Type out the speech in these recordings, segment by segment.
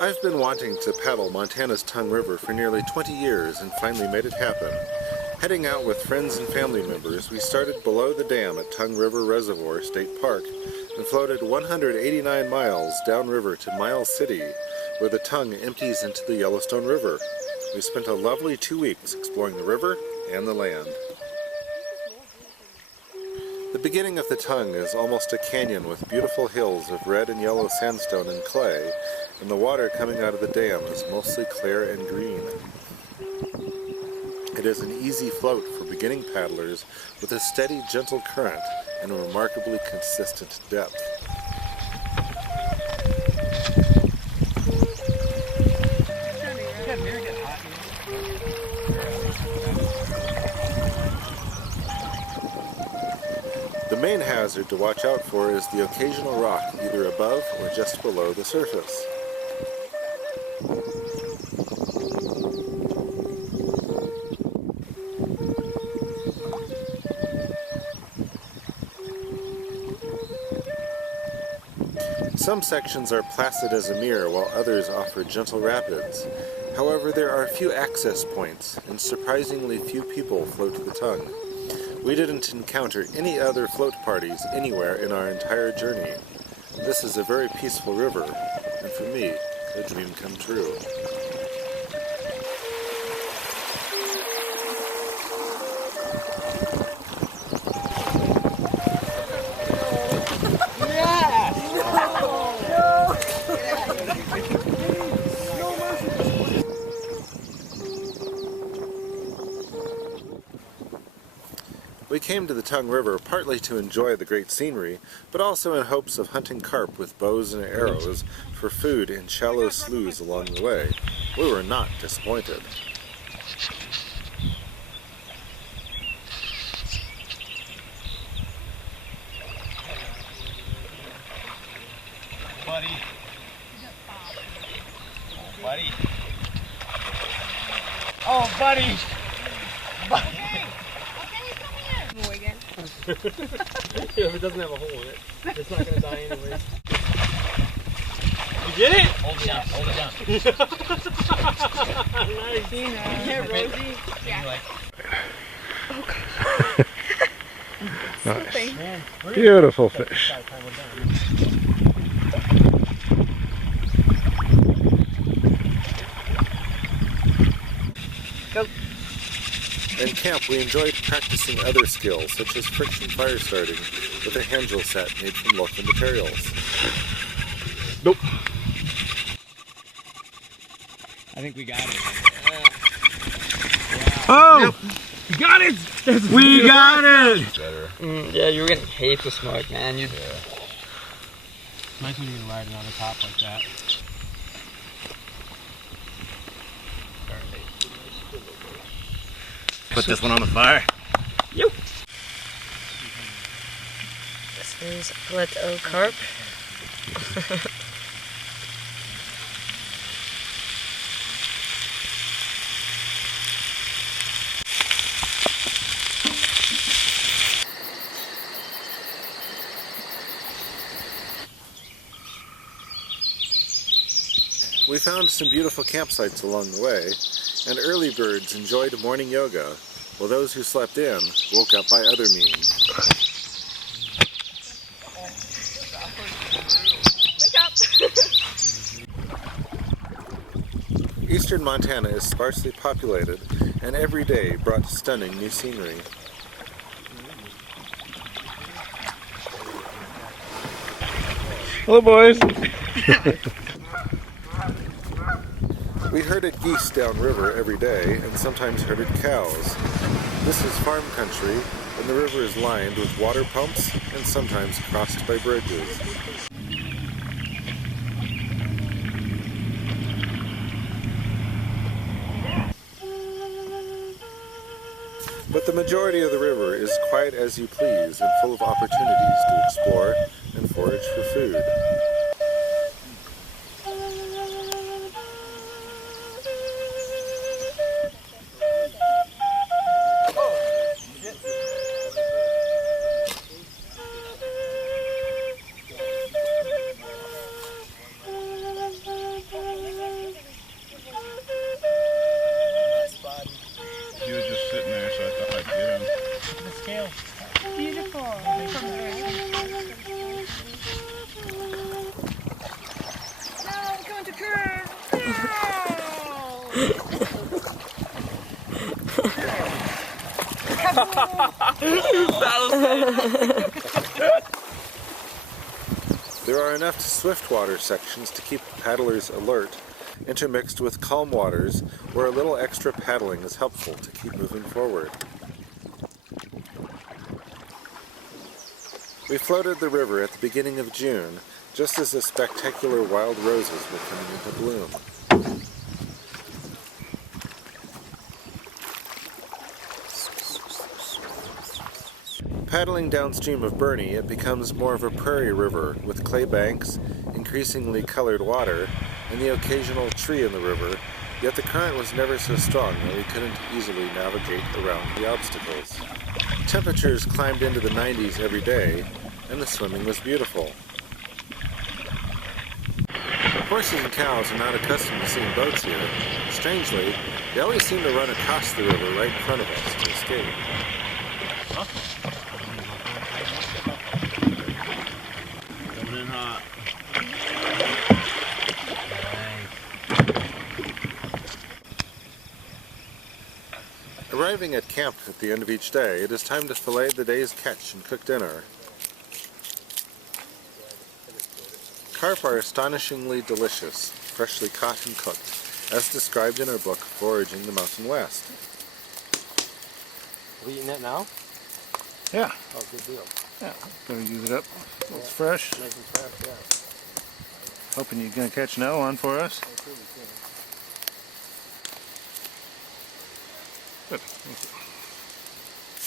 I've been wanting to paddle Montana's Tongue River for nearly 20 years and finally made it happen. Heading out with friends and family members, we started below the dam at Tongue River Reservoir State Park and floated 189 miles downriver to Miles City, where the Tongue empties into the Yellowstone River. We spent a lovely 2 weeks exploring the river and the land. The beginning of the Tongue is almost a canyon with beautiful hills of red and yellow sandstone and clay, and the water coming out of the dam is mostly clear and green. It is an easy float for beginning paddlers with a steady, gentle current and a remarkably consistent depth. The main hazard to watch out for is the occasional rock either above or just below the surface. Some sections are placid as a mirror while others offer gentle rapids. However, there are few access points and surprisingly few people float the Tongue. We didn't encounter any other float parties anywhere in our entire journey. This is a very peaceful river, and for me, a dream come true. We came to the Tongue River partly to enjoy the great scenery, but also in hopes of hunting carp with bows and arrows for food in shallow sloughs along the way. We were not disappointed. Buddy. Oh, buddy. Oh, buddy. Buddy. Yeah, if it doesn't have a hole in it, it's not going to die anyway. You get it? Hold it down, hold it down. Nice. Yeah, Rosie. Yeah. Oh, gosh. Nice. Beautiful fish. Go. In camp, we enjoyed practicing other skills, such as friction fire starting with a hand drill set made from local materials. Nope. I think we got it. Oh! Yep. You got it! We got it! Better. Yeah, you were getting hate the smoke, man. Yeah. Nice when you can ride it on the top like that. Put this one on the fire. Yep. This is Plateau carp. We found some beautiful campsites along the way, and early birds enjoyed morning yoga, while those who slept in woke up by other means. Wake up! Eastern Montana is sparsely populated, and every day brought stunning new scenery. Hello, boys. We herded geese downriver every day and sometimes herded cows. This is farm country, and the river is lined with water pumps and sometimes crossed by bridges. But the majority of the river is quiet as you please and full of opportunities to explore and forage for food. tail. Beautiful. No, I'm going to curve. There are enough swiftwater sections to keep paddlers alert, intermixed with calm waters where a little extra paddling is helpful to keep moving forward. We floated the river at the beginning of June, just as the spectacular wild roses were coming into bloom. Paddling downstream of Burney, it becomes more of a prairie river with clay banks, increasingly colored water, and the occasional tree in the river, yet the current was never so strong that we couldn't easily navigate around the obstacles. Temperatures climbed into the 90s every day, and the swimming was beautiful. Horses and cows are not accustomed to seeing boats here. Strangely, they always seem to run across the river right in front of us to escape. Coming in hot. Arriving at camp at the end of each day, it is time to fillet the day's catch and cook dinner. Carp are astonishingly delicious, freshly caught and cooked, as described in our book, Foraging the Mountain West. Are we eating that now? Yeah. Oh, good deal. Yeah. Gotta use it up. It's fresh. Nice and fresh, yeah. Hoping you're gonna catch another one for us. I'm sure we can. Good.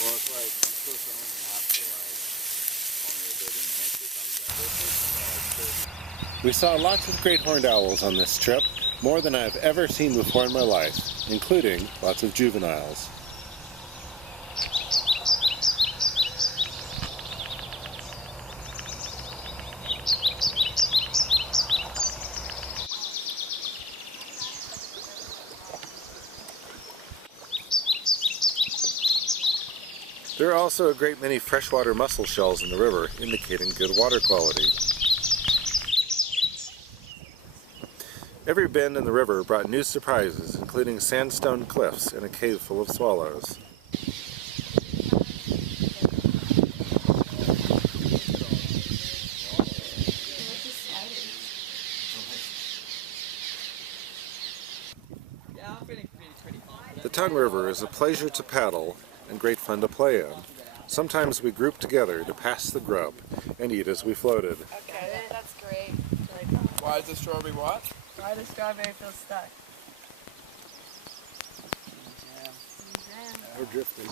Well, it's like, I'm supposed to only have to like, only a bit of night or something. We saw lots of great horned owls on this trip, more than I've ever seen before in my life, including lots of juveniles. There are also a great many freshwater mussel shells in the river, indicating good water quality. Every bend in the river brought new surprises, including sandstone cliffs and a cave full of swallows. The Tongue River is a pleasure to paddle and great fun to play in. Sometimes we group together to pass the grub and eat as we floated. Okay, that's great. Why is the strawberry what? Why the strawberry feels stuck? We're drifting.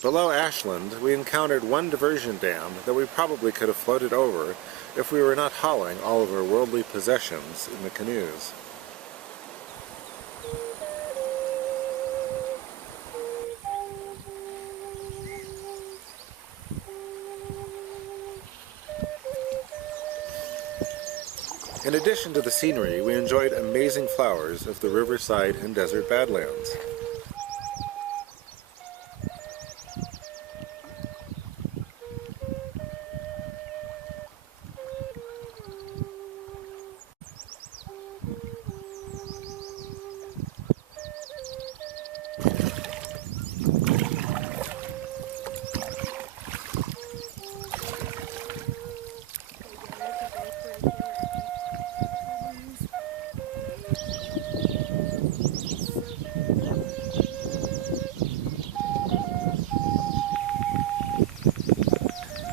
Below Ashland, we encountered one diversion dam that we probably could have floated over if we were not hauling all of our worldly possessions in the canoes. In addition to the scenery, we enjoyed amazing flowers of the riverside and desert badlands.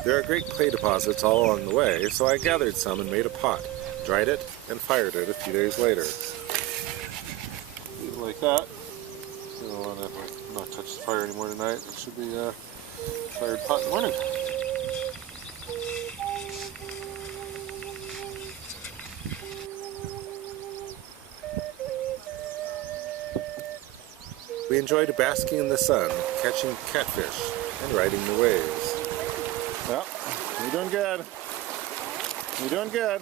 There are great clay deposits all along the way, so I gathered some and made a pot, dried it, and fired it a few days later. Leave it like that. You don't want to not touch the fire anymore tonight. It should be a fired pot in the morning. We enjoyed basking in the sun, catching catfish, and riding the waves. Well, you're doing good. You're doing good.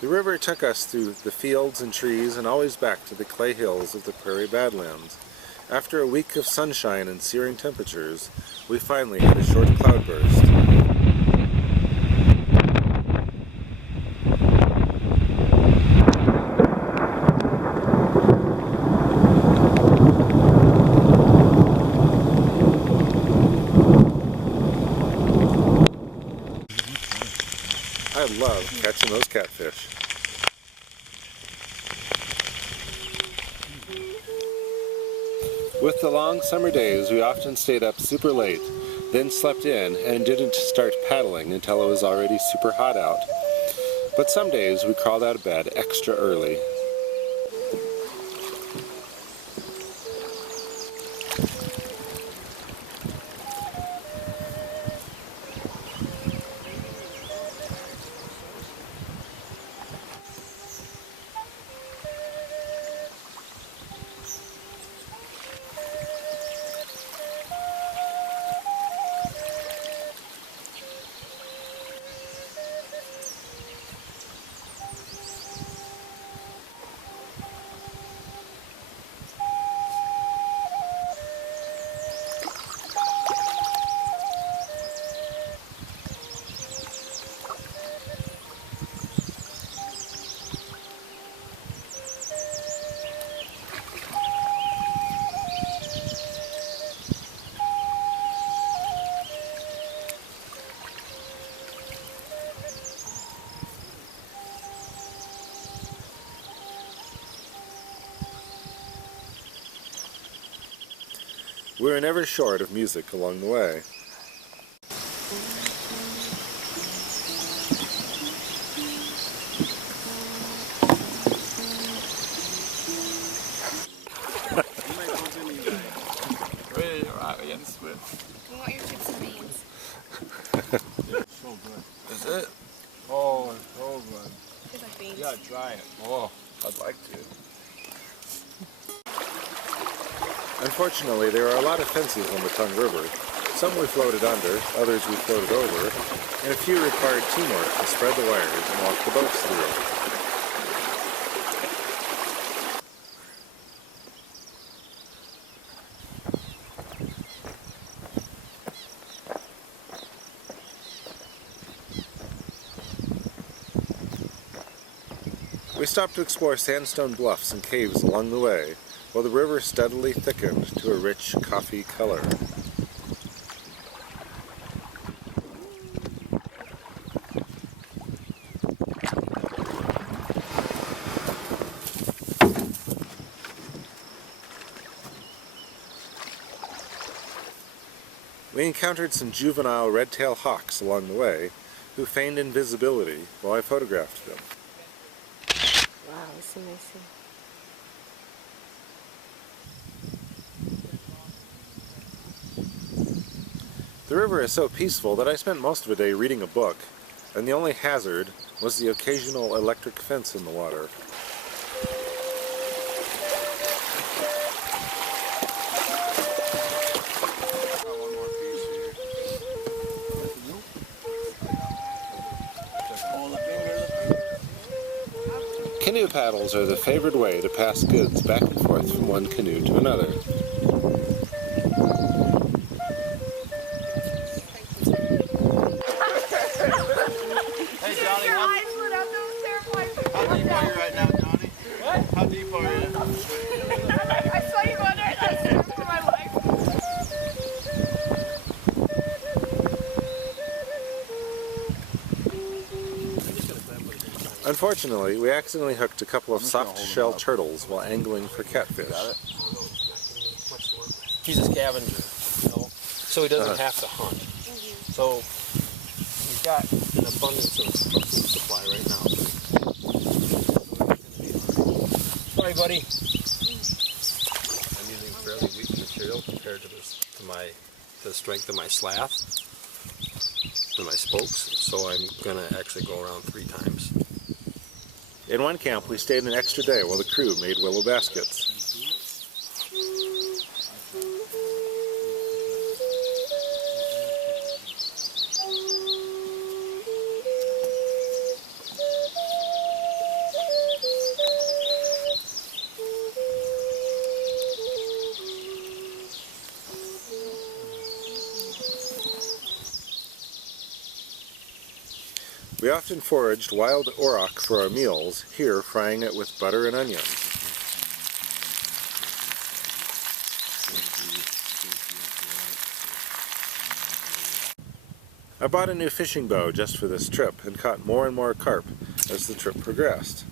The river took us through the fields and trees and always back to the clay hills of the prairie badlands. After a week of sunshine and searing temperatures, we finally had a short cloudburst. I love catching those catfish. With the long summer days, we often stayed up super late, then slept in and didn't start paddling until it was already super hot out. But some days we crawled out of bed extra early. We were never short of music along the way. Ready to rock again, Swift. I want your chips and beans. So good. Is it? Oh, it's so good. Tastes like beans. You gotta try it. Oh, I'd like to. Unfortunately, there are a lot of fences on the Tongue River. Some we floated under, others we floated over, and a few required teamwork to spread the wires and walk the boats through. We stopped to explore sandstone bluffs and caves along the way, while the river steadily thickened to a rich coffee color. We encountered some juvenile red-tailed hawks along the way, who feigned invisibility while I photographed them. Wow, it's amazing. The river is so peaceful that I spent most of the day reading a book, and the only hazard was the occasional electric fence in the water. One more piece here. Canoe paddles are the favored way to pass goods back and forth from one canoe to another. Hey, Johnny, how deep are you right now, Johnny? What? How deep are you? I saw you under it. I swam for my life. Unfortunately, we accidentally hooked a couple of soft-shell turtles while angling for catfish. He's a scavenger, you know, so he doesn't have to hunt. So he's got an abundance of food supply right now. Sorry, buddy. I'm using fairly weak material compared to the strength of my slath and my spokes, so I'm gonna actually go around 3 times. In one camp, we stayed an extra day while the crew made willow baskets. We often foraged wild auroch for our meals, here frying it with butter and onions. I bought a new fishing bow just for this trip and caught more and more carp as the trip progressed.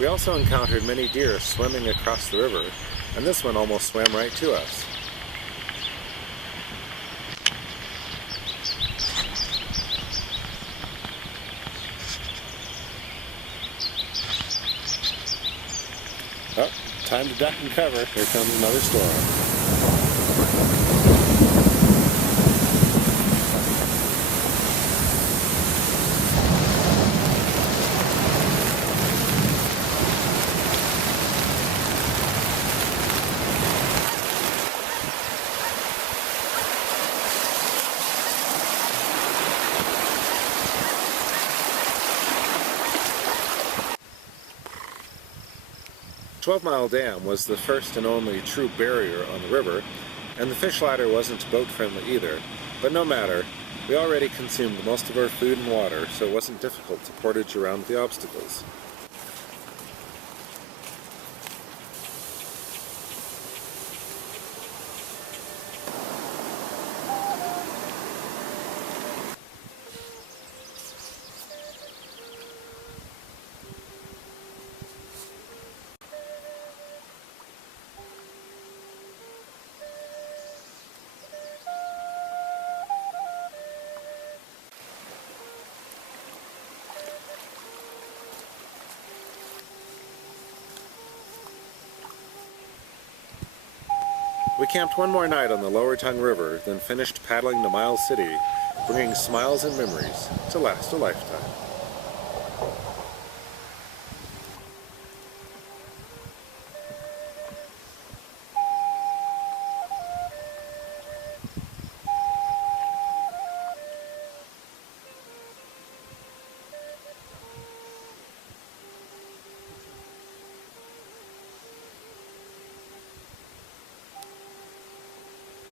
We also encountered many deer swimming across the river, and this one almost swam right to us. Oh, time to duck and cover. Here comes another storm. 12-Mile Dam was the first and only true barrier on the river, and the fish ladder wasn't boat-friendly either, but no matter, we already consumed most of our food and water, so it wasn't difficult to portage around the obstacles. We camped one more night on the Lower Tongue River, then finished paddling to Miles City, bringing smiles and memories to last a lifetime.